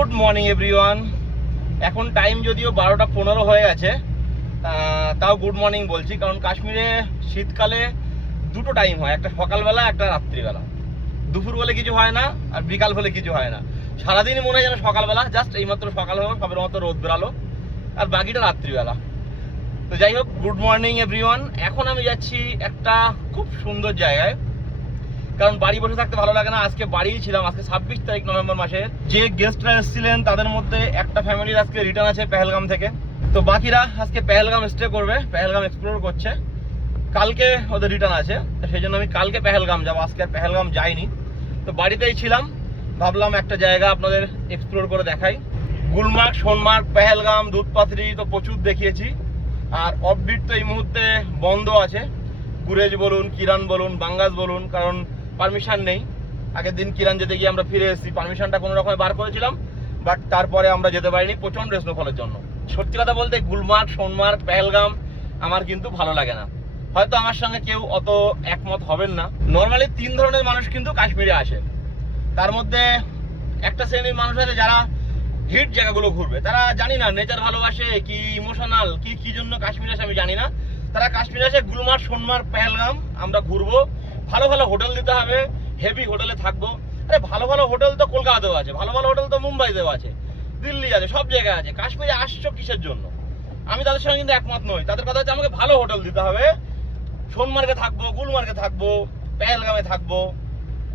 Good morning, everyone. এখন time যদিও বারোটা পনেরো হয়ে গেছে তাও গুড মর্নিং বলছি, কারণ কাশ্মীরে শীতকালে দুটো টাইম হয়, একটা সকালবেলা, একটা রাত্রিবেলা। দুপুর বলে কিছু হয় না, আর বিকাল বলে কিছু হয় না। সারাদিন মনে হয় যেন সকালবেলা, জাস্ট এইমাত্র সকাল হলো সবের মতো রোদ বেরালো, আর বাকিটা রাত্রিবেলা। তো যাই হোক, গুড মর্নিং, এভরিওয়ান। এখন আমি যাচ্ছি একটা খুব সুন্দর জায়গায় কারণ বাড়ি বসে থাকতে ভালো লাগে না। আজকে বাড়িই ছিলাম, আজকে ছাব্বিশ তারিখ নভেম্বর মাসে যে গেস্টরা এসেছিলেন, তাদের মধ্যে একটা ফ্যামিলির আজকে রিটার্ন আছে পেহেলগাম থেকে। তো বাকিরা আজকে পেহেলগাম স্টে করবে, পেহেলগাম এক্সপ্লোর করছে। কালকে ওদের রিটার্ন আছে, তো সেই জন্য আমি কালকে পেহেলগাম যাব। আজকে আর পেহেলগাম যাইনি। তো বাড়িতেই ছিলাম, ভাবলাম একটা জায়গা আপনাদের এক্সপ্লোর করে দেখাই। গুলমার্গ, সোনমার্গ, পেহেলগাম দুধপাথরি তো প্রচুর দেখিয়েছি। আর অফবিট তো এই মুহূর্তে বন্ধ আছে। গুরেজ বলুন, কিরান বলুন, বাঙ্গাস বলুন, কারণ পারমিশন নেই। আগের দিন কিরান যেতে গিয়ে আমরা ফিরে এসেছি। পারমিশনটা কোনো রকমে বার করেছিলাম বাট তারপরে আমরা যেতে পারিনি প্রচণ্ড স্নোফলের জন্য। সত্যি কথা বলতে গুলমার্গ, সোনমার্গ, পেহেলগাম আমার কিন্তু ভালো লাগে না। হয়তো আমার সঙ্গে কেউ অত একমত হবেন না। নর্মালি তিন ধরনের মানুষ কিন্তু কাশ্মীরে আসে। তার মধ্যে একটা শ্রেণির মানুষ আছে যারা হিট জায়গাগুলো ঘুরবে। তারা জানি না নেচার ভালোবাসে কি ইমোশনাল কি কি জন্য কাশ্মীর আসে আমি জানি না। তারা কাশ্মীর আসে, গুলমার্গ, সোনমার্গ, পেহেলগাম আমরা ঘুরবো। ভালো ভালো হোটেল দিতে হবে হেভি হোটেলে থাকব। আরে ভালো ভালো হোটেল তো কলকাতাতেও আছে, ভালো ভালো হোটেল তো মুম্বাইতেও আছে, দিল্লি আছে, সব জায়গায় আছে। কাশ্মীরে আসছো কিসের জন্য? আমি তাদের সঙ্গে কিন্তু একমত নই। তাদের কথা হচ্ছে আমাকে ভালো হোটেল দিতে হবে। সোনমার্গে থাকব, গুলমার্গে থাকব, পেহেলগামে থাকব।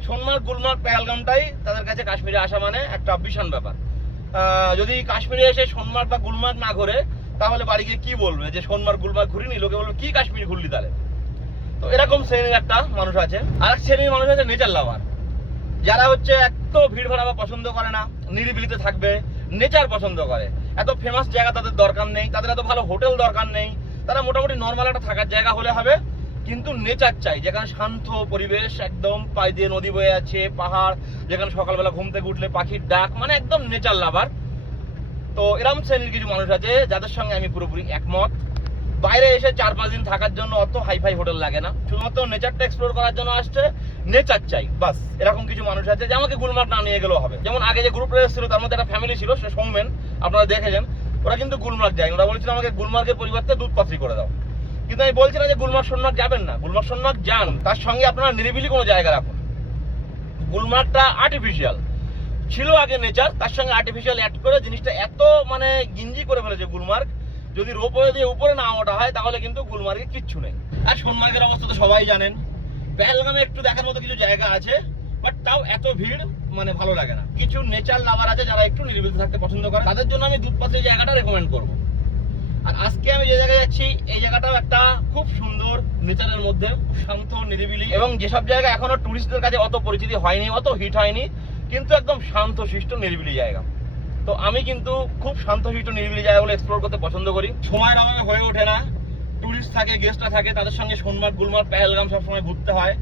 সোনমার্গ, গুলমার্গ, পেহেলগামটাই তাদের কাছে কাশ্মীরে আসা মানে একটা ভীষণ ব্যাপার। যদি কাশ্মীরে এসে সোনমার্গ বা গুলমার্গ না ঘুরে, তাহলে বাড়ি গিয়ে কি বলবে? যে সোনমার্গ, গুলমার্গ ঘুরিনি, লোকে বলবে, কি কাশ্মীর ঘুরলি তাহলে? তো এরকম শ্রেণির একটা মানুষ আছে। আর এক শ্রেণির মানুষ আছে নেচার লাভার যারা হচ্ছে এত ভিড় ভাড়া পছন্দ করে না, নিরিবিলিতে থাকবে নেচার পছন্দ করে। এত ফেমাস জায়গা তাদের দরকার নেই, তাদের এত ভালো হোটেল দরকার নেই। তারা মোটামুটি নর্মাল একটা থাকার জায়গা হলে হবে, কিন্তু নেচার চাই। যেখানে শান্ত পরিবেশ, একদম পায়ে দিয়ে নদী বয়ে আছে, পাহাড়, যেখানে সকালবেলা ঘুম থেকে উঠলে পাখির ডাক মানে একদম নেচার লাভার তো এরম শ্রেণির কিছু মানুষ আছে, যাদের সঙ্গে আমি পুরোপুরি একমত। বাইরে এসে চার পাঁচ দিন থাকার জন্য অত হাইফাই হোটেল লাগে না। শুধুমাত্র নেচারটা এক্সপ্লোর করার জন্য আসছে নেচার চাই, বাস। এরকম কিছু মানুষ আছে যে আমাকে গুলমার্গ না নিয়ে গেলেও হবে। যেমন আগে যে গ্রুপটা এসেছিল, তার মধ্যে একটা ফ্যামিলি ছিল, সে সৌমেন, আপনারা দেখেছেন। ওরা কিন্তু গুলমার্গ যায় ওরা বলেছিল আমাকে গুলমার্গের পরিবর্তে দুধ পাত্রি করে দাও। কিন্তু আমি বলছি না যে গুলমার্গ সোনমার্গ যাবেন না, গুলমার্গ সোনমার্গ যান। তার সঙ্গে আপনারা নিরিবিলি কোনো জায়গা রাখুন। গুলমার্গটা আর্টিফিশিয়াল ছিল আগে নেচার তার সঙ্গে আর্টিফিশিয়াল অ্যাড করে জিনিসটা এত মানে গিঞ্জি করে ফেলেছে গুলমার্গ। যদি রোপওয়ে দিয়ে উপরে না ওঠা হয়, তাহলে কিন্তু গুলমার্গে কিচ্ছু নেই। আর সোনমার্গের অবস্থা তো সবাই জানেন। পেহেলগামে একটু দেখার মতো কিছু জায়গা আছে বাট তাও এত ভিড় মানে ভালো লাগে না। কিছু নেচার লাভার আছে যারা একটু নিরিবিলি থাকতে পছন্দ করে। তাদের জন্য আমি দুধপাত্রের জায়গাটা রেকমেন্ড করব। আর আজকে আমি যে জায়গায় যাচ্ছি, এই জায়গাটাও একটা খুব সুন্দর নেচারের মধ্যে শান্ত, নিরিবিলি। এবং যেসব জায়গা এখনও টুরিস্টদের কাছে অত পরিচিতি হয়নি, অত হিট হয়নি, কিন্তু একদম শান্ত, শিষ্ট, নিরিবিলি জায়গা। তো আমি কিন্তু খুব শান্ত শিষ্ট নিরিবিলি জায়গাগুলো এক্সপ্লোর করতে পছন্দ করি। সময়ের অভাবে হয়ে ওঠে না। টুরিস্ট থাকে গেস্টরা থাকে, তাদের সঙ্গে সোনমার্গ গুলমার্গ, পেহেলগাম সবসময় ঘুরতে হয়।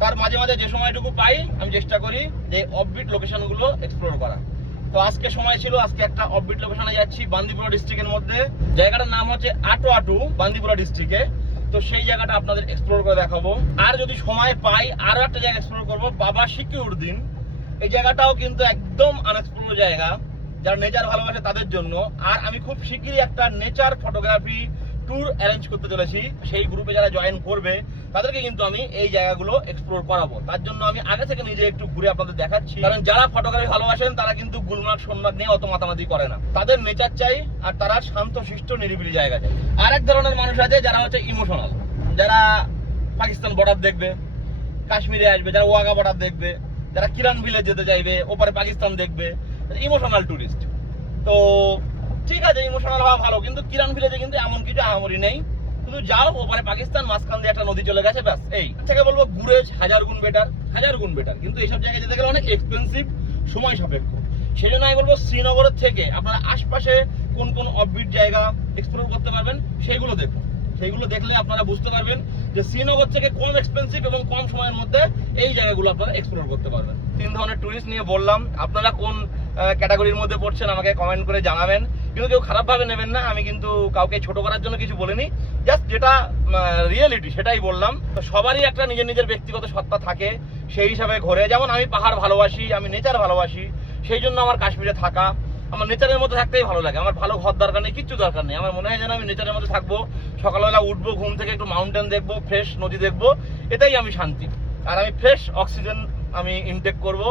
তার মাঝে মাঝে যে সময়টুকু পাই, আমি চেষ্টা করি যে অফবিট লোকেশনগুলো এক্সপ্লোর করা। তো আজকে সময় ছিল, আজকে একটা অফবিট লোকেশনে যাচ্ছি, বান্দিপুরা ডিস্ট্রিক্টের মধ্যে। জায়গাটার নাম হচ্ছে আটো আটু বান্দিপুরা ডিস্ট্রিক্টে তো সেই জায়গাটা আপনাদের এক্সপ্লোর করে দেখাবো। আর যদি সময় পাই, আরও একটা জায়গা এক্সপ্লোর করব, বাবা সিকিউরদিন। এই জায়গাটাও কিন্তু একদম আনএক্সপ্লোর জায়গা। যারা নেচার ভালোবাসে তাদের জন্য। আর আমি খুব শিগগিরই একটা নেচার ফটোগ্রাফি ট্যুর অ্যারেঞ্জ করতে চলেছি। সেই গ্রুপে যারা জয়েন করবে, তাদেরকে কিন্তু আমি এই জায়গাগুলো এক্সপ্লোর করাবো। তার জন্য আমি আগে থেকে নিজে একটু ঘুরে আপনাদের দেখাচ্ছি। কারণ যারা ফটোগ্রাফি ভালোবাসেন, তারা কিন্তু গুলমার্গ সোনমার্গ নিয়ে অত মাতামাতি করে না। তাদের নেচার চাই, আর তারা শান্ত, শিষ্ট, নিরিবিলি জায়গা চাই। আর এক ধরনের মানুষ আছে যারা হচ্ছে ইমোশনাল যারা পাকিস্তান বর্ডার দেখবে, কাশ্মীরে আসবে, যারা ওয়াগা বর্ডার দেখবে, যারা কিরান ভিলেজ যেতে চাইবে, ওপারে পাকিস্তান দেখবে। ইমোশনাল টুরিস্ট তো ঠিক আছে ইমোশনাল হওয়া ভালো, কিন্তু কিরান ভিলেজে কিন্তু এমন কিছু আহামরি নেই। শুধু যাও, ওপারে পাকিস্তান, মাঝখান দিয়ে একটা নদী চলে গেছে, ব্যাস, এই। থেকে বলব গুরেজ হাজার গুণ বেটার হাজার গুণ বেটার কিন্তু এইসব জায়গায় যেতে গেলে অনেক এক্সপেন্সিভ সময় সাপেক্ষ। সেই জন্য আমি বলব শ্রীনগরের থেকে আপনারা আশপাশে কোন কোন অফবিট জায়গা এক্সপ্লোর করতে পারবেন সেইগুলো দেখুন। সেইগুলো দেখলে আপনারা বুঝতে পারবেন যে শ্রীনগর থেকে কম এক্সপেন্সিভ এবং এই জায়গাগুলো আপনারা এক্সপ্লোর করতে পারবেন। তিন ধরনের টুরিস্ট নিয়ে বললাম। আপনারা কোন ক্যাটাগরির মধ্যে পড়ছেন আমাকে কমেন্ট করে জানাবেন। কিন্তু কেউ খারাপভাবে নেবেন না, আমি কিন্তু কাউকে ছোট করার জন্য কিছু বলিনি। জাস্ট যেটা রিয়েলিটি সেটাই বললাম। তো সবারই একটা নিজের নিজের ব্যক্তিগত সত্তা থাকে, সেই হিসাবে ঘোরে। যেমন আমি পাহাড় ভালোবাসি, আমি নেচার ভালোবাসি, সেই জন্য আমার কাশ্মীরে থাকা। আমার নেচারের মধ্যে থাকতেই ভালো লাগে। আমার ভালো ঘর দরকার নেই, কিচ্ছু দরকার নেই। আমার মনে হয় যেন আমি নেচারের মধ্যে থাকব। সকালবেলা উঠবো, ঘুম থেকে একটু মাউন্টেন দেখব ফ্রেশ নদী দেখব এটাই আমি শান্তি। আর আমি ফ্রেশ অক্সিজেন আমি ইনটেক করব।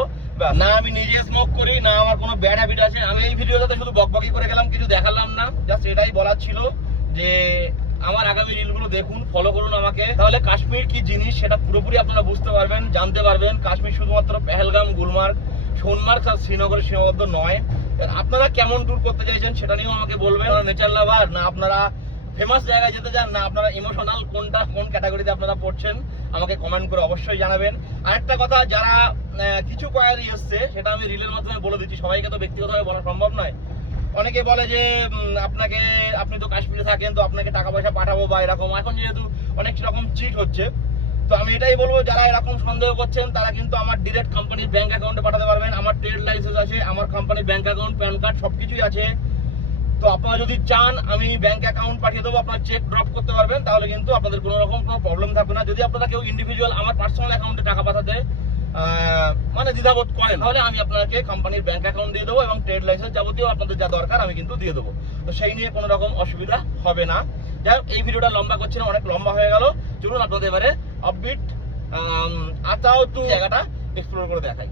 না, আমি নিজে স্মোক করি, না আমার কোনো ব্যাড হ্যাবিট আছে। আমি এই ভিডিওটাতে শুধু বকবকি করে গেলাম, কিছু দেখালাম না। জাস্ট এটাই বলার ছিল যে আমার আগামী রিলগুলো দেখুন ফলো করুন আমাকে। তাহলে কাশ্মীর কি জিনিস সেটা পুরোপুরি আপনারা বুঝতে পারবেন, জানতে পারবেন। কাশ্মীর শুধুমাত্র পেহেলগাম, গুলমার্গ, সোনমার্গ আর শ্রীনগরের সীমাবদ্ধ নয়। আপনারা কেমন ট্যুর করতে চাইছেন সেটা নিয়েও আমাকে বলবেন। নেচার লাভার না আপনারা ফেমাস জায়গায় যেতে চান, না আপনারা ইমোশনাল কোনটা, কোন ক্যাটাগরিতে আপনারা পড়ছেন, আমাকে কমেন্ট করে অবশ্যই জানাবেন। আরেকটা কথা, যারা কিছু কোয়ারি এসছে, সেটা আমি রিলের মাধ্যমে বলে দিচ্ছি। সবাইকে তো ব্যক্তিগতভাবে বলা সম্ভব নয়। অনেকে বলে যে আপনাকে, আপনি তো কাশ্মীরে থাকেন, তো আপনাকে টাকা পয়সা পাঠাবো বা এরকম। এখন যেহেতু অনেক রকম চিট হচ্ছে, তো আমি এটাই বলব, যারা এরকম সন্দেহ করছেন, তারা কিন্তু আমার ডিরেক্ট কোম্পানির ব্যাংক অ্যাকাউন্টে পাঠাতে পারবেন। আমার ট্রেড লাইসেন্স আছে, আমার কোম্পানির ব্যাংক অ্যাকাউন্ট প্যান কার্ড সবকিছুই আছে। তো আপনারা যদি চান, আমি ব্যাংক অ্যাকাউন্ট পাঠিয়ে দেবো, আপনার চেক ড্রপ করতে পারবেন, তাহলে কিন্তু আপনাদের কোনো রকম কোনো প্রবলেম থাকবে না। যদি আপনারা কেউ ইন্ডিভিজুয়াল আমার পার্সোনাল অ্যাকাউন্টে টাকা পাঠাতে মানে দ্বিধাবোধ করেন, তাহলে আমি আপনাকে কোম্পানির ব্যাংক অ্যাকাউন্ট দিয়ে দেবো এবং ট্রেড লাইসেন্স যাবতীয় আপনাদের যা দরকার আমি কিন্তু দিয়ে দেবো। তো সেই নিয়ে কোনো রকম অসুবিধা হবে না। যাই এই ভিডিওটা লম্বা করছি না, অনেক লম্বা হয়ে গেল। চলুন আপনাদের এবারে আপবিট আতাও জায়গাটা এক্সপ্লোর করে দেখাই।